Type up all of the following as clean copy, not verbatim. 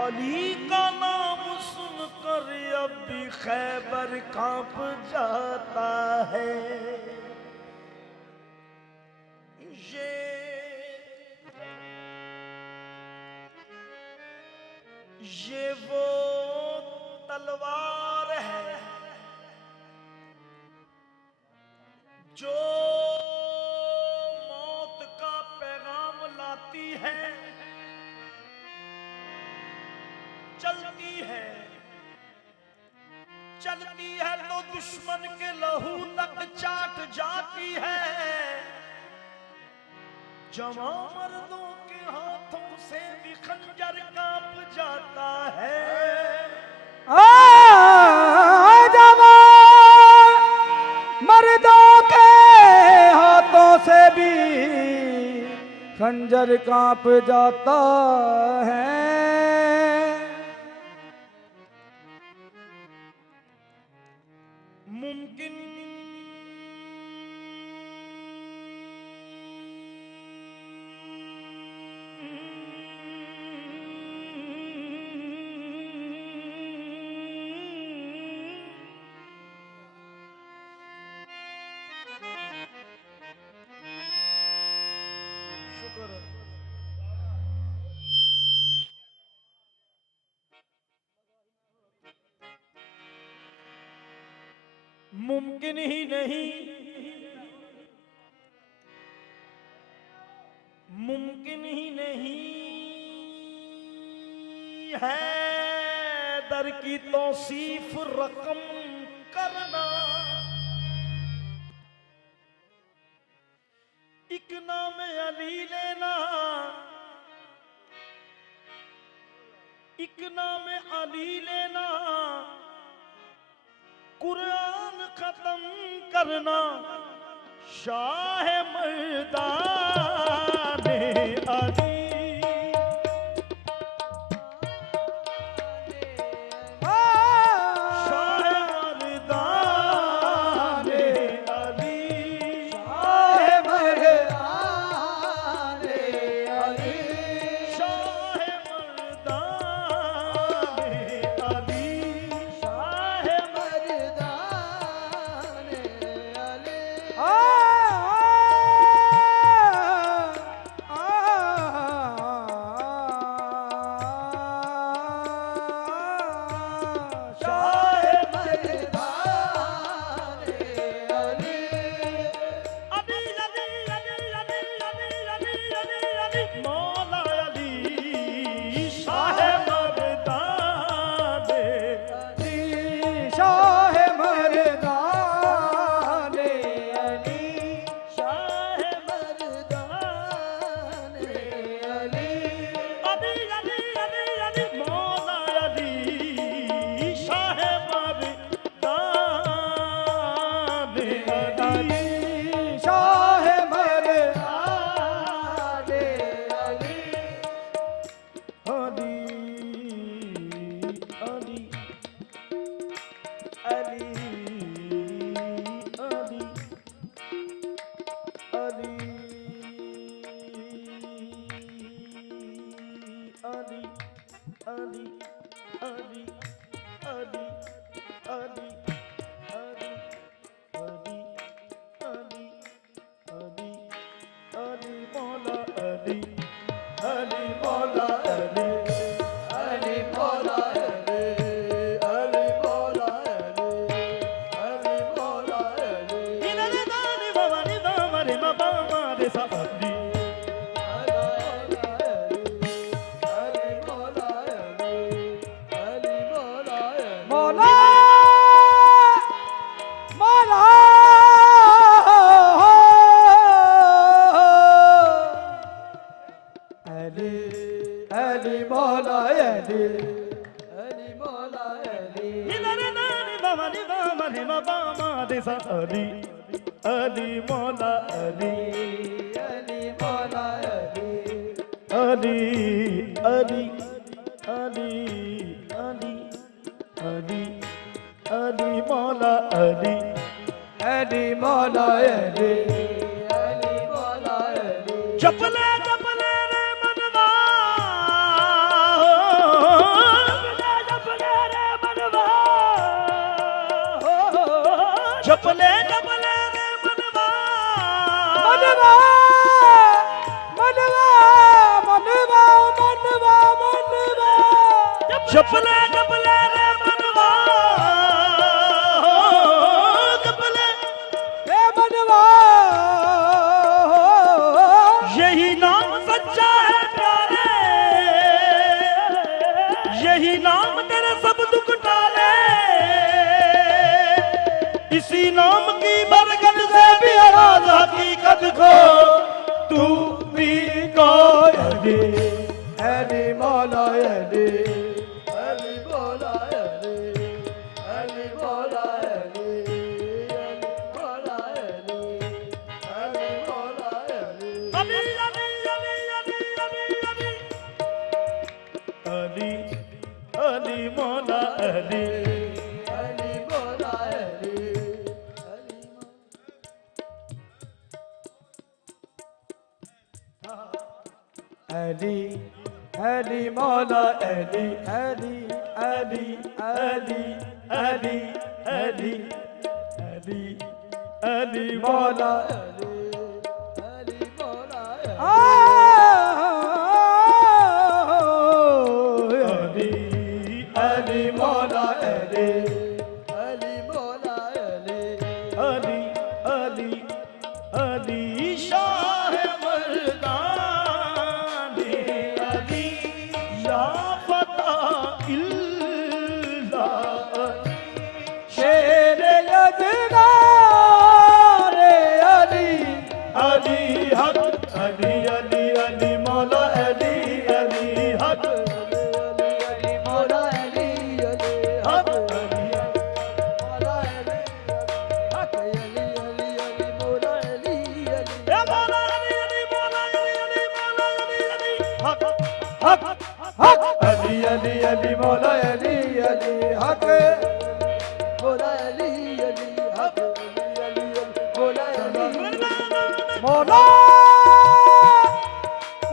अली का नाम सुनकर अब भी खैबर कांप जाता है। ये वो तलवार है जो मौत का पैगाम लाती है, चलती है तो दुश्मन के लहू तक चाट जाती है। जवां मर्दों के हाथों से भी खंजर कांप जाता है। जवां मर्दों के हाथों से भी खंजर कांप जाता है। मुमकिन मुमकिन ही नहीं, मुमकिन ही नहीं है दर की तौसीफ रकम करना। एक नाम अली लेना, एक नाम अली लेना, कुरान खत्म करना। शाह मर्दाने अली, अली अली मौला अली अली मौला अली अली अली अली अली अली मौला अली अली मौला अली अली मौला अली। जपले जपले रे मनवा जपले जपले रे मनवा जपले रे मनवा यही नाम सच्चा है प्यारे यही नाम तेरे सब दुख टाले इसी नाम की बरकत से भी आवाज हकीकत को तू भी कोई अली मौला अली अली मौला अली अली मौला अली अली मौला अली अली मौला अली अली अली अली मौला अली अली मौला अली अली अली मौला अली अली अली अली अली अली अली अली मौला अली मौला अली अली मौला अली अली मौला अली अली अली अली शाह मर्दानी अली या फता इल्ला शेर यजना रे अली अली हक अली अली अली मौला अली अली हक अली मौला अली अली हक मौला अली हक अली अली अली मौला अली अली या मौला अली अली मौला अली अली मौला अली अली हक हक हक अली अली अली मौला अली अली हक मौला अली अली हक अली अली मौला अली मौला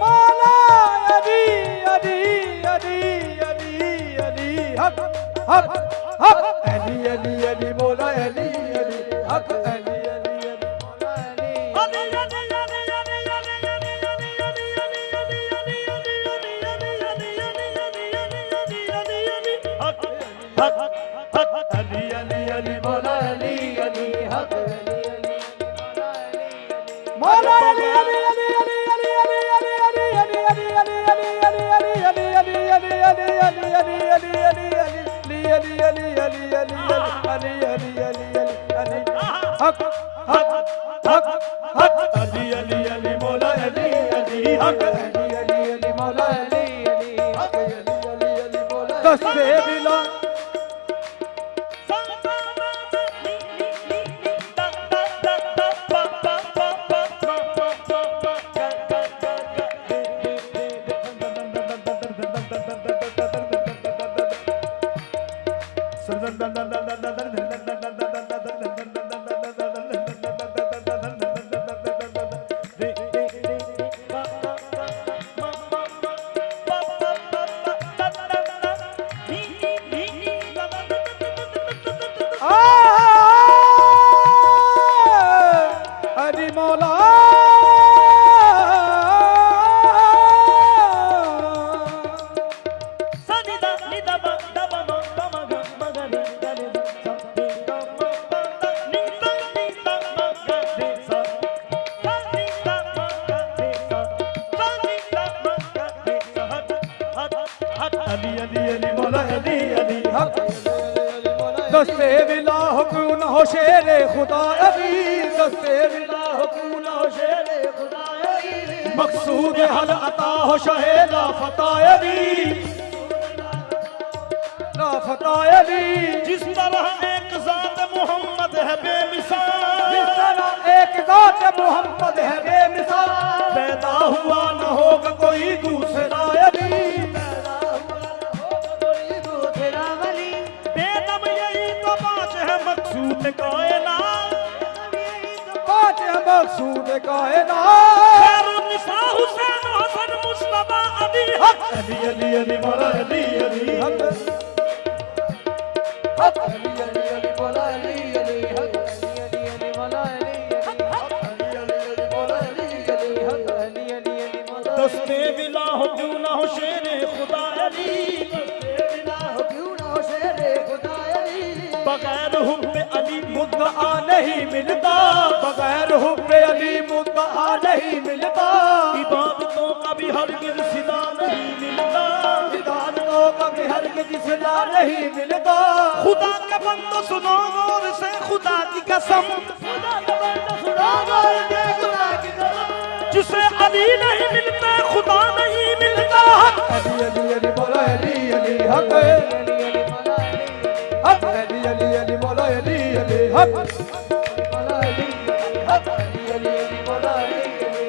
मौला अली अली अली अली अली हक हक हक अली अली अली मौला अली अली हक अली अली अली मौला अली अली अली अली अली अली अली अली अली अली दस्ते बिला अली मौला अली अली अली मौला अली अली हक दस्ते बिला हुकून हो शेरे खुदा अली दस्ते बिला हुकून हो शेरे खुदा अली मकसूद हल अता हो शहेदा फता अली ला फता अली जिस तरह एक जात मोहम्मद है बेमिसाल जिस तरह एक जात मोहम्मद है बेमिसाल पैदा हुआ न होगा कोई दूसरा अली बेदम यही तो बात है मकसूद कायनात पाँच मकसूद कायनात खैरुन्निसा हुसैन हसन मुस्तफा अली हक अली अली अली मौला अली अली हक हक अली अली अली मौला अली अली हक अली अली मौला अली अली अली मौला अली अली हक अली अली मौला दस्ते बिला हो क्यों ना हो शेरे खुदा अली दस्ते बिला नहीं मिलता, बगैर हुब्बे अली मुद्दा नहीं मिलता, इबादतों का भी हरगिज़ सिला नहीं मिलता, इबादतों का भी हरगिज़ सिला नहीं मिलता। खुदा का बंदो सुनो गौर से खुदा की कसम, खुदा का बंदा सुनो गौर से खुदा की कसम, जिसे अली नहीं मिलता खुदा नहीं मिलता। अली अली अली मौला अली अली हक, हक अली अली अली मौला अली अली हक, मौला अली हक, अली अली अली मौला अली अली,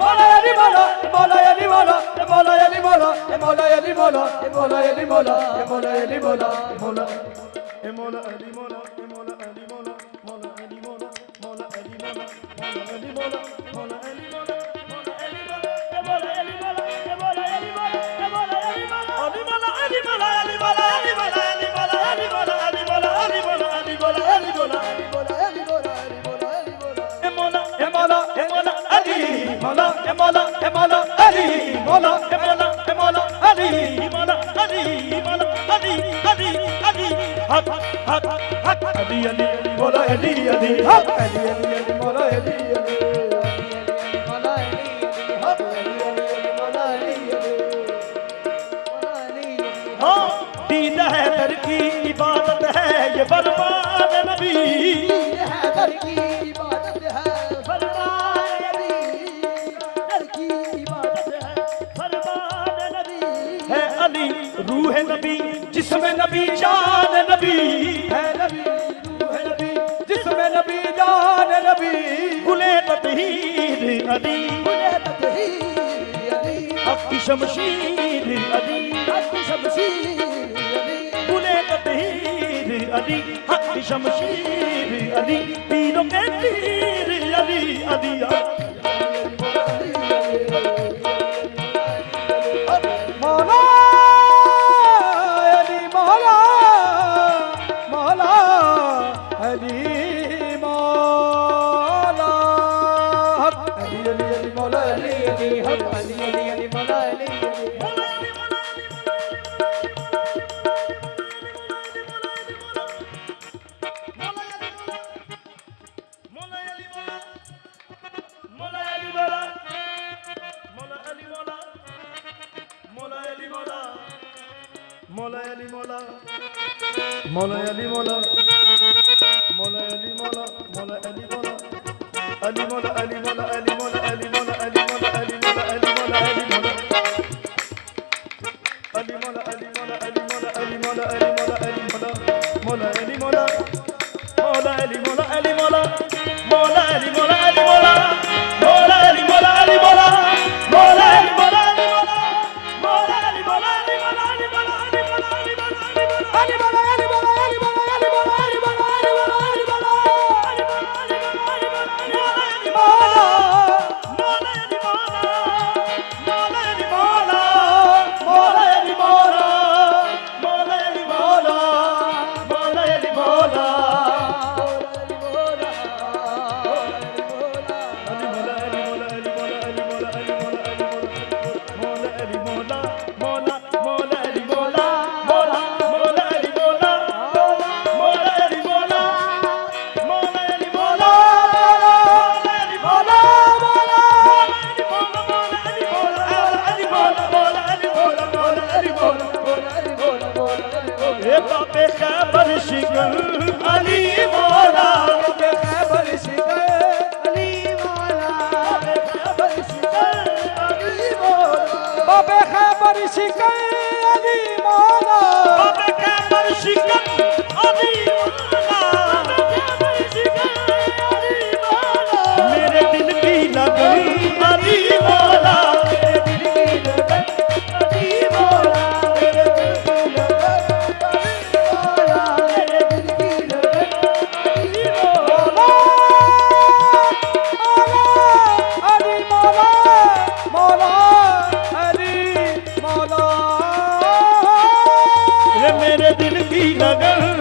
मौला अली मौला अली मौला अली मौला मौला अली मौला, मौला अली मौला, मौला अली मौला, मौला अली मौला, मौला अली मौला, मौला ए मौला अली मौला, ए मौला अली मौला, मौला अली मौला, मौला अली मौला, मौला अली मौला, मौला अली मौला, मौला अली मौला, ए मौला अली मौला, ए मौला अली मौला, ए मौला अली मौला, अली मौला अली मौला, अली मौला अली मौला, अली मौला अली मौला, अली मौला अली मौला, अली मौला अली मौला, ए मौला ए मौला ए मौला अली मौला, ए मौला ए मौला अली मौला, ए मौला ए मौला अली मौला, अली मौला अली अली अली हक हक हक अली अली अली मौला अली अली हक अली अली अली मौला अली अली, मौला अली हक, अली अली अली मौला अली अली, मौला अली अली। हाँ दीन है दर की इबादत है ये फरमान नबी, हैदर की इबादत है फरमान नबी, हैदर की इबादत है फरमान नबी, है अली रूह नबी जिसमें नबी जान नबी, है नबी रूह नबी जिसमें नबी जान नबी, गुले ततहीर अली गुले ततहीर अली, हक की शमशीर अली, हक की शमशीर अली, गुले ततहीर अली हक की शमशीर अली, पीरों के तीर अली अली मौला अली मौला, मौला अली मौला हक, अली अली अली मौला अली अली हक, अली अली अली मौला अली अली, मौला अली मौला, मौला अली मौला, मौला अली मौला, मौला अली मौला, अली मौला अली मौला, अली मौला अली मौला, अली मौला अली मौला, अली मौला अली मौला, अली मौला अली मौला, अली मौला अली मौला, अली मौला अली मौला, मौला अली मौला, मौला अली मौला, अली मौला, मौला अली मौला, अली मौला, मौला अली मौला, अली मौला, मौला अली मौला, अली मौला, मौला अली मौला, अली मौला, अली मौला, अली मौला, अली मौला, अली मौला, अली मौला, अली मौला, अली मौला, अली मौला, अली मौला, अली मौला, खैबर शिकल अली मौला, खैबर शिकल अली मौला, खैबर शिकल अली मौला, बाबे खैबर शिकल अली मौला, बाबे खैबर शिकल अली मौला, खैबर शिकल अली मौला, मेरे दिल की लगन अली मौला, मेरे दिल की लगन अली मौला, मेरे दिल की लगन मेरे दिल की लगन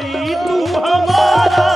भाई तू हमारा